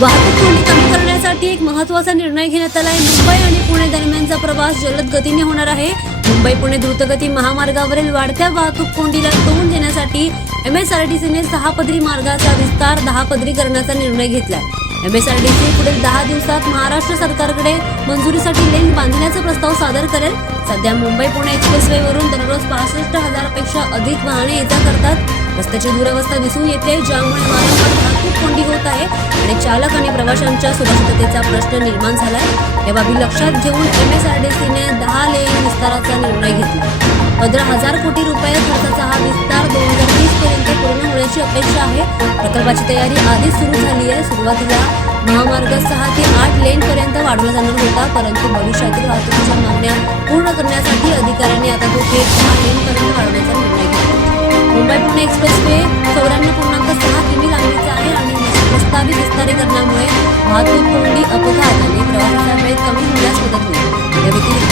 वाहतूक कोंडी कमी करण्यासाठी एक महत्त्वाचा निर्णय घेण्यात आला आहे. मुंबई आणि पुणे दरम्यानचा प्रवास जलद गतीने होणार आहे. मुंबई पुणे द्रुतगती महामार्गावरील वाढत्या वाहतूक कोंडीला तोंड देण्यासाठी एम एस आर डी सीने सहा पदरी मार्गाचा विस्तार दहा पदरी करण्याचा निर्णय घेतलाय. सी पुढील दहा दिवसात महाराष्ट्र सरकारकडे मंजुरीसाठी लेन बांधण्याचा प्रस्ताव सादर करेल. सध्या मुंबई पुणे एक्सप्रेसवेवरून दररोज पासष्ट हजारापेक्षा अधिक वाहने ये करतात रस्त्याची दुरवस्था दिसून येते ज्यामुळे वारंवार वाहतूक कोंडी होत आहे. आणि चालक आणि प्रवाशांच्या सुरक्षिततेचा प्रश्न निर्माण झालाय. या बाबी लक्षात घेऊन एमएसआरटीसीने दहा लेन विस्ताराचा निर्णय घेतला. पंधरा हजार कोटी रुपये खर्चाचा हा विस्तार दोन हजार वीस पर्यंत पूर्ण होण्याची अपेक्षा आहे. प्रकल्पाची तयारी आधीच सुरू झाली आहे. सुरुवातीला महामार्ग सहा ते आठ लेन पर्यंत वाढवला जाणार होता परंतु भविष्यातील वाहतुकीच्या मागण्या पूर्ण करण्यासाठी अधिकाऱ्यांनी आता तो थेट सहा लेन पर्यंत वाढवण्याचा निर्णय घेतला. मुंबई पुणे एक्सप्रेसवे चौऱ्याण्णव पूर्णांक वाहतूक कोंडी अपघात आणि प्रवासाचा वेळ कमी होण्यास मदत होईल. या व्यतिरिक्त